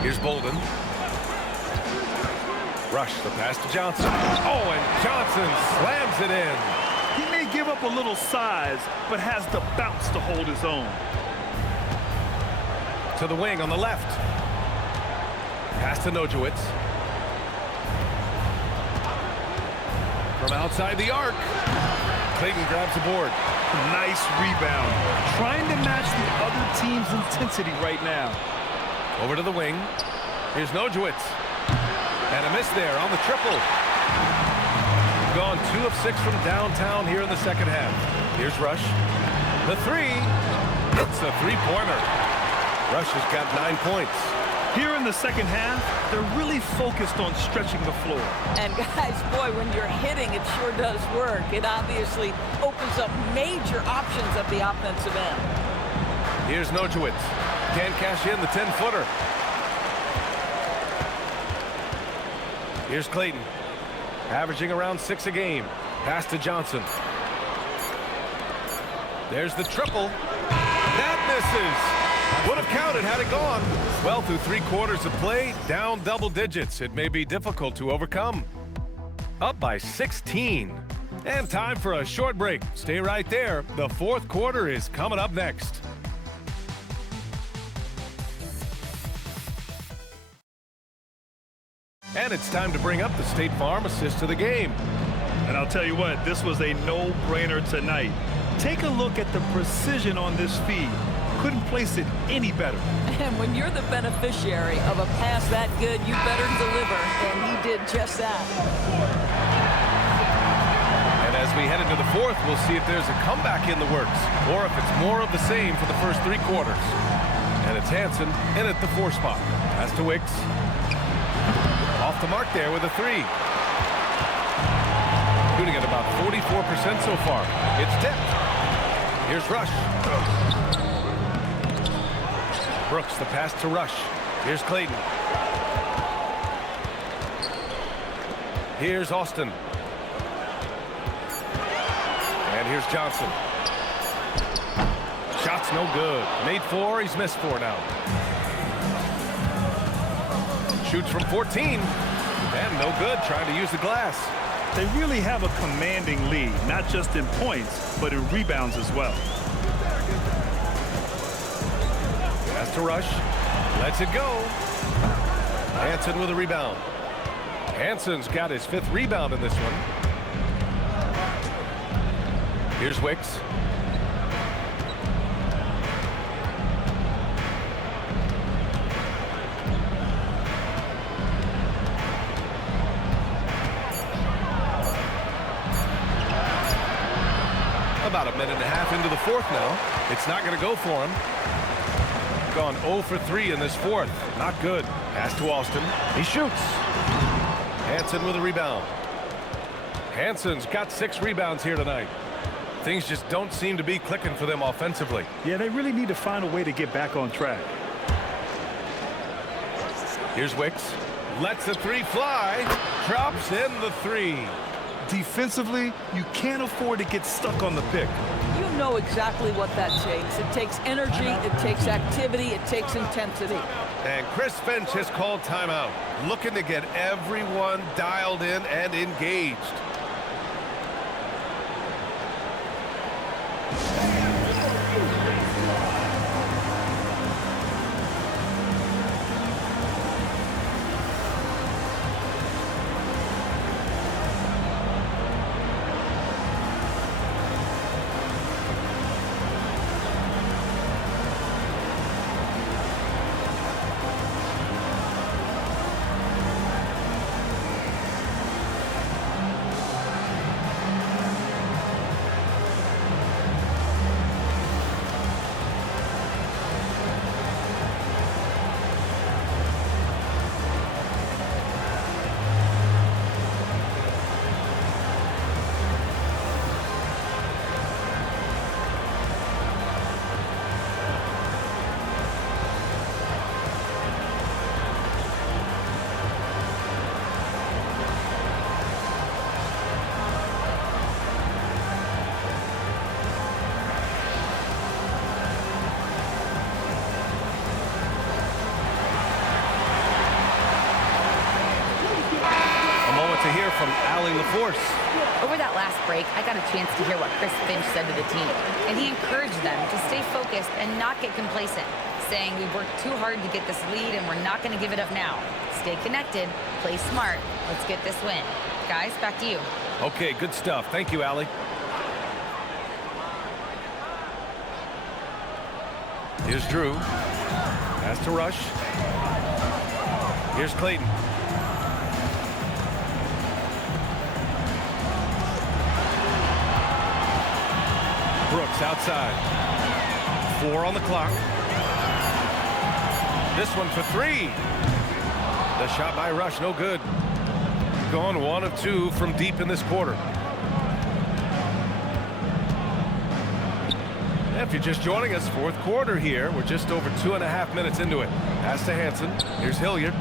Here's Bolden. Rush the pass to Johnson. Oh, and Johnson slams it in. He may give up a little size, but has the bounce to hold his own. To the wing on the left. Pass to Nojewicz. From outside the arc. Clayton grabs the board. Nice rebound. Trying to match the other team's intensity right now. Over to the wing. Here's Nojewicz. And a miss there on the triple. Gone 2 of 6 from downtown here in the second half. Here's Rush. The 3. It's a 3-pointer. Rush has got 9 points. Here in the second half, they're really focused on stretching the floor. And guys, boy, when you're hitting, it sure does work. It obviously opens up major options at the offensive end. Here's Nojewicz. Can't cash in the 10-footer. Here's Clayton. Averaging around 6 a game. Pass to Johnson. There's the triple. That misses. Would have counted had it gone. Well, through 3 quarters of play, down double digits. It may be difficult to overcome. Up by 16. And time for a short break. Stay right there. The 4th quarter is coming up next. And it's time to bring up the State Farm assist of the game. And I'll tell you what, this was a no-brainer tonight. Take a look at the precision on this feed. Couldn't place it any better. And when you're the beneficiary of a pass that good, you better deliver. And he did just that. And as we head into the 4th, we'll see if there's a comeback in the works or if it's more of the same for the first 3 quarters. And it's Hansen in at the 4 spot. Pass to Wicks. Off the mark there with a 3. Shooting at about 44% so far. It's tipped. Here's Rush. Brooks, the pass to Rush. Here's Clayton. Here's Austin. And here's Johnson. Shot's no good. Made 4, he's missed 4 now. Shoots from 14. And no good, trying to use the glass. They really have a commanding lead, not just in points, but in rebounds as well. Pass to Rush. Lets it go. Hansen with a rebound. Hansen's got his 5th rebound in this one. Here's Wicks. About a minute and a half into the 4th now. It's not going to go for him. Gone 0 for 3 in this 4th. Not good. Pass to Austin. He shoots. Hansen with a rebound. Hansen's got 6 rebounds here tonight. Things just don't seem to be clicking for them offensively. Yeah, they really need to find a way to get back on track. Here's Wicks. Lets the 3 fly. Drops in the 3. Defensively, you can't afford to get stuck on the pick. You know exactly what that takes. It takes energy, it takes activity, it takes intensity. And Chris Finch has called timeout, looking to get everyone dialed in and engaged. Allie LaForce. Over that last break, I got a chance to hear what Chris Finch said to the team, and he encouraged them to stay focused and not get complacent, saying we worked too hard to get this lead and we're not going to give it up now. Stay connected, play smart, let's get this win. Guys, back to you. Okay, good stuff. Thank you, Allie. Here's Drew. Has to rush. Here's Clayton. Brooks outside. 4 on the clock. This one for 3. The shot by Rush, no good. Gone 1 of 2 from deep in this quarter. If you're just joining us, fourth quarter here. We're just over 2.5 minutes into it. Pass to Hansen. Here's Hilliard.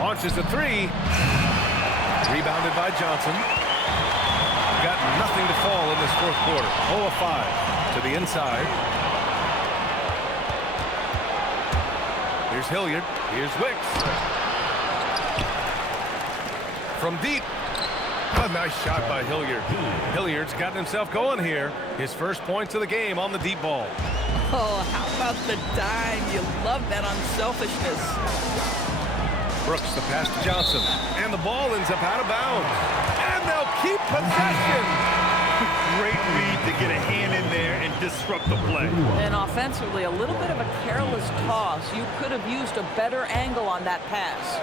Launches a 3. Rebounded by Johnson. Got nothing to fall in this fourth quarter. 0 of 5 to the inside. Here's Hilliard. Here's Wicks. From deep. A nice shot by Hilliard. Hilliard's gotten himself going here. His first points of the game on the deep ball. Oh, how about the dime? You love that unselfishness. Brooks, the pass to Johnson. And the ball ends up out of bounds. And they'll keep possession. Great read to get a hand in there and disrupt the play. And offensively, a little bit of a careless toss. You could have used a better angle on that pass.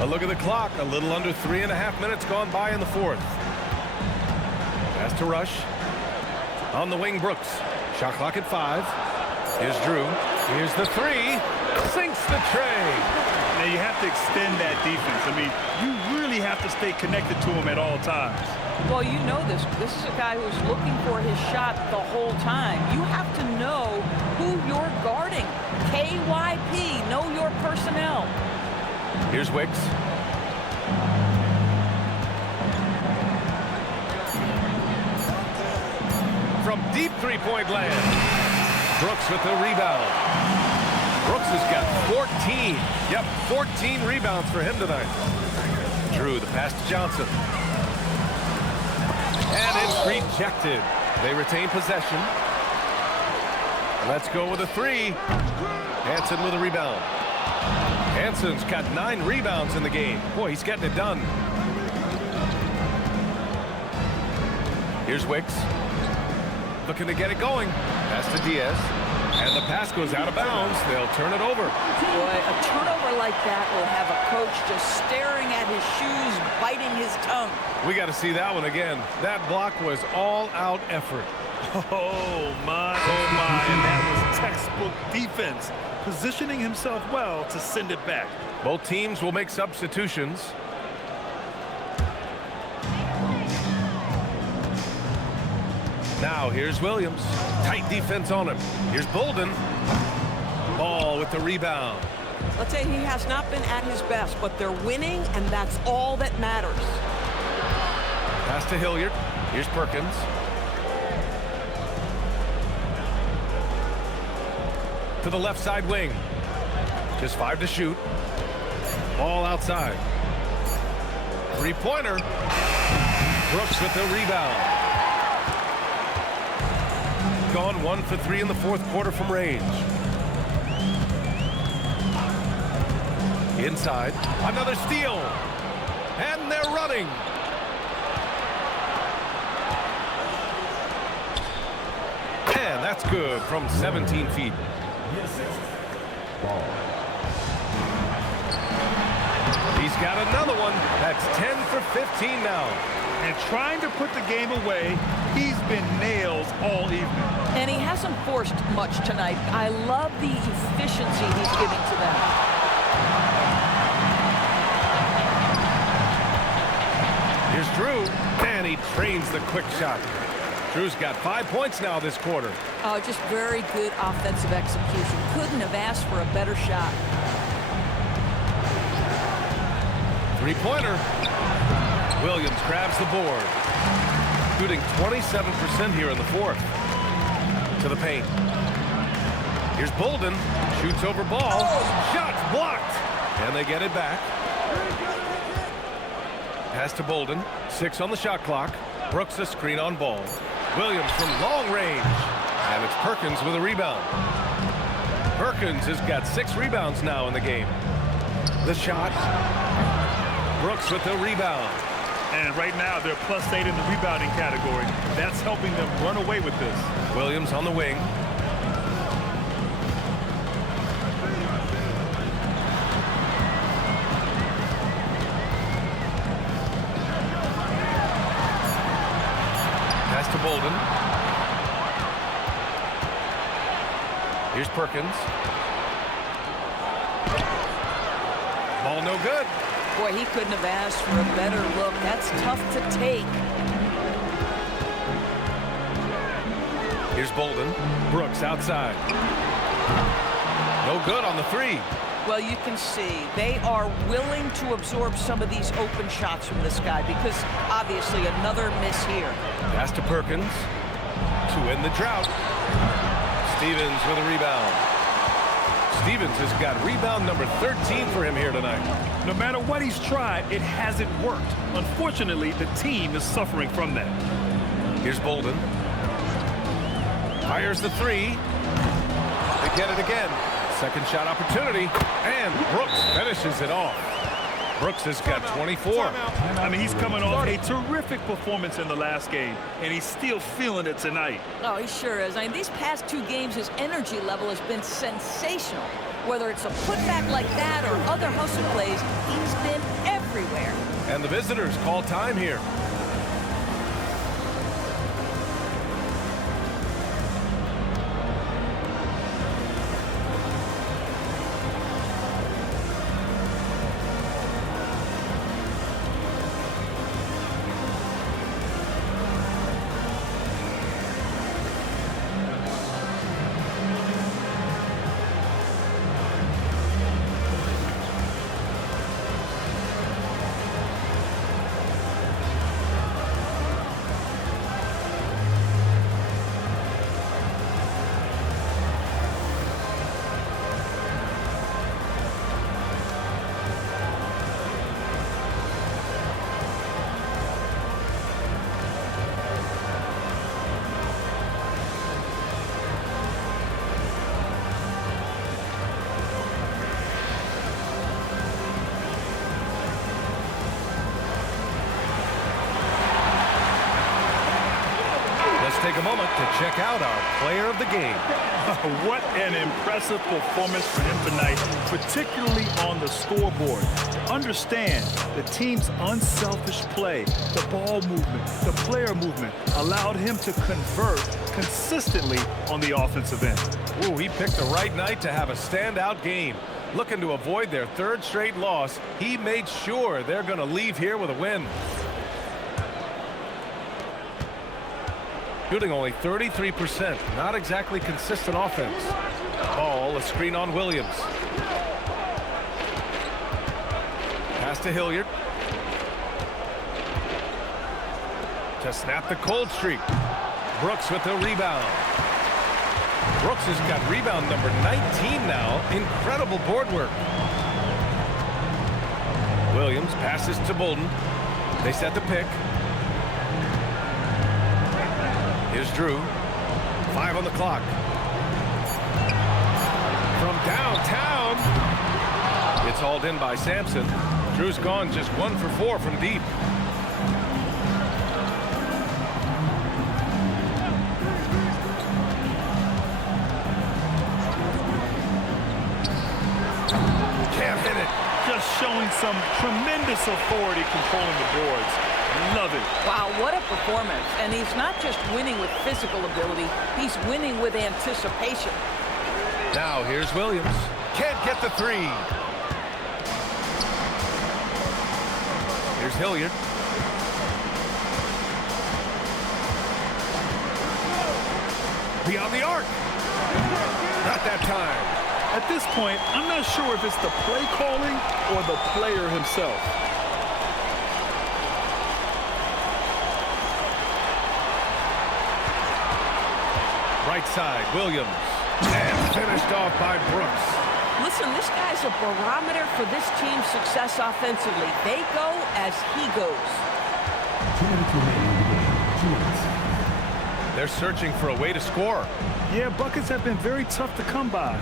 A look at the clock. A little under 3.5 minutes gone by in the fourth. Pass to Rush. On the wing, Brooks. Shot clock at 5. Here's Drew. Here's the 3. Sinks the tray. Now you have to extend that defense. I mean, you really have to stay connected to him at all times. Well, you know this. This is a guy who's looking for his shot the whole time. You have to know who you're guarding. KYP, know your personnel. Here's Wicks. From deep three-point land. Brooks with the rebound. Brooks has got 14. Yep, 14 rebounds for him tonight. Drew, the pass to Johnson. And it's rejected. They retain possession. Let's go with a 3. Hansen with a rebound. Hansen's got 9 rebounds in the game. Boy, he's getting it done. Here's Wicks. Looking to get it going. Pass to Diaz. And the pass goes out of bounds. They'll turn it over. Boy, a turnover like that will have a coach just staring at his shoes, biting his tongue. We got to see that one again. That block was all-out effort. Oh, my, and that was textbook defense. Positioning himself well to send it back. Both teams will make substitutions. Now here's Williams. Tight defense on him. Here's Bolden. Ball with the rebound. Let's say he has not been at his best, but they're winning, and that's all that matters. Pass to Hilliard. Here's Perkins. To the left side wing. Just 5 to shoot. Ball outside. Three-pointer. Brooks with the rebound. Gone 1 for 3 in the fourth quarter from range. Inside. Another steal. And they're running. And that's good from 17 feet. He's got another one. That's 10 for 15 now. And trying to put the game away, he's been nails all evening. And he hasn't forced much tonight. I love the efficiency he's giving to them. Here's Drew. And he trains the quick shot. Drew's got 5 points now this quarter. Oh, just very good offensive execution. Couldn't have asked for a better shot. Three-pointer. Williams grabs the board. Shooting 27% here in the fourth. To the paint. Here's Bolden. Shoots over ball. Shot blocked. And they get it back. Pass to Bolden. 6 on the shot clock. Brooks a screen on ball. Williams from long range. And it's Perkins with a rebound. Perkins has got 6 rebounds now in the game. The shot. Brooks with the rebound. And right now, they're +8 in the rebounding category. That's helping them run away with this. Williams on the wing. Pass to Bolden. Here's Perkins. Ball no good. Boy, he couldn't have asked for a better look. That's tough to take. Here's Bolden. Brooks outside. No good on the 3. Well, you can see they are willing to absorb some of these open shots from this guy because obviously another miss here. Pass to Perkins to end the drought. Stevens with a rebound. Stevens has got rebound number 13 for him here tonight. No matter what he's tried, it hasn't worked. Unfortunately, the team is suffering from that. Here's Bolden. Fires the 3. They get it again. Second shot opportunity. And Brooks finishes it off. Brooks has got 24. I mean, he's coming off a terrific performance in the last game, and he's still feeling it tonight. Oh, he sure is. I mean, these past 2 games, his energy level has been sensational. Whether it's a putback like that or other hustle plays, he's been everywhere. And the visitors call time here. Take a moment to check out our player of the game. What an impressive performance for him tonight, particularly on the scoreboard. Understand the team's unselfish play, the ball movement, the player movement allowed him to convert consistently on the offensive end. Ooh, he picked the right night to have a standout game. Looking to avoid their 3rd straight loss, he made sure they're going to leave here with a win. Shooting only 33%. Not exactly consistent offense. Ball, a screen on Williams. Pass to Hilliard. To snap the cold streak. Brooks with the rebound. Brooks has got rebound number 19 now. Incredible board work. Williams passes to Bolden. They set the pick. Here's Drew. 5 on the clock. From downtown. It's hauled in by Sampson. Drew's gone just 1 for 4 from deep. Can't hit it. Just showing some tremendous authority controlling the boards. Love it. Wow, what a performance. And he's not just winning with physical ability, he's winning with anticipation. Now here's Williams. Can't get the 3. Here's Hilliard. Beyond the arc. Not that time. At this point, I'm not sure if it's the play calling or the player himself. Right side, Williams. And finished off by Brooks. Listen, this guy's a barometer for this team's success offensively. They go as he goes. 2 minutes remaining in the game. 2 minutes. They're searching for a way to score. Yeah, buckets have been very tough to come by.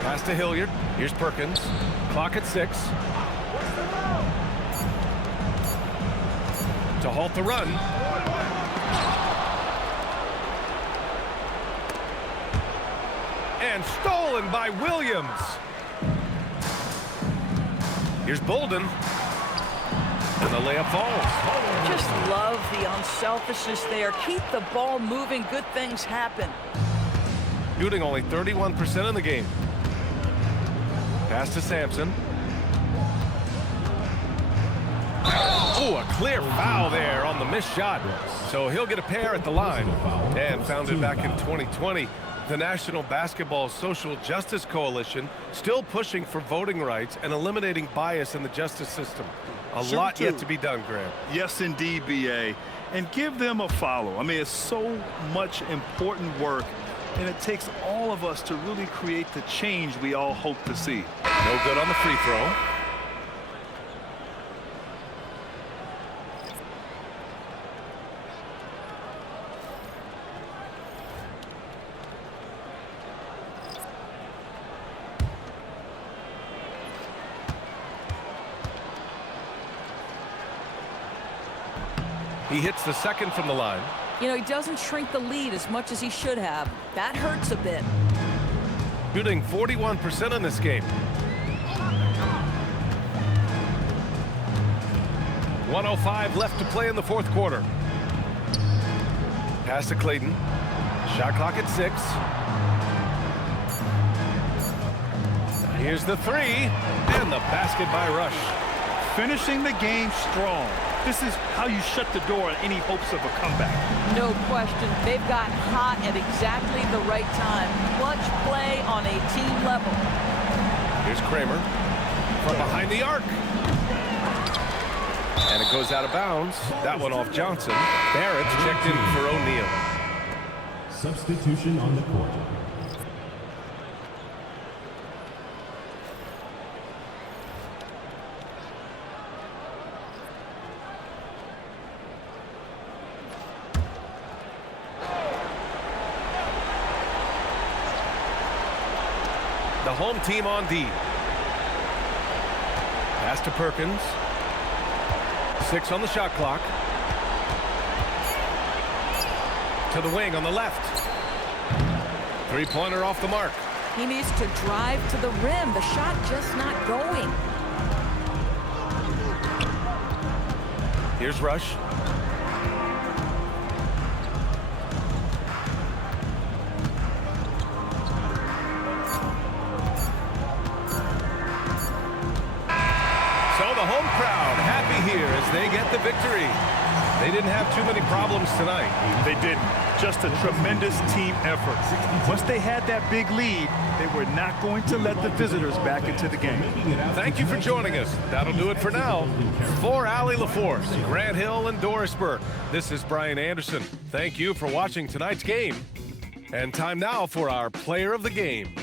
Pass to Hilliard. Here's Perkins. Clock at 6. To halt the run. And stolen by Williams. Here's Bolden. And the layup falls. Just love the unselfishness there. Keep the ball moving. Good things happen. Shooting only 31% in the game. Pass to Sampson. Oh, a clear foul there on the missed shot. So he'll get a pair at the line. And founded back in 2020, the National Basketball Social Justice Coalition still pushing for voting rights and eliminating bias in the justice system. A lot yet to be done, Graham. Yes, indeed, B.A. And give them a follow. I mean, it's so much important work, and it takes all of us to really create the change we all hope to see. No good on the free throw. He hits the second from the line. You know, he doesn't shrink the lead as much as he should have. That hurts a bit. Shooting 41% in this game. 1:05 left to play in the fourth quarter. Pass to Clayton. Shot clock at 6. Here's the 3. And the basket by Rush. Finishing the game strong. This is how you shut the door on any hopes of a comeback. No question. They've got hot at exactly the right time. Clutch play on a team level. Here's Kramer from behind the arc. And it goes out of bounds. That one off Johnson. Barrett's checked in for O'Neal. Substitution on the court. The home team on D. Pass to Perkins. 6 on the shot clock. To the wing on the left. Three-pointer off the mark. He needs to drive to the rim. The shot just not going. Here's Rush. So the home crowd happy here as they get the victory. They didn't have too many problems tonight. They didn't. Just a tremendous team effort. Once they had that big lead, they were not going to let the visitors back into the game. Thank you for joining us. That'll do it for now. For Allie LaForce, Grant Hill, and Doris Burke, this is Brian Anderson. Thank you for watching tonight's game. And time now for our player of the game.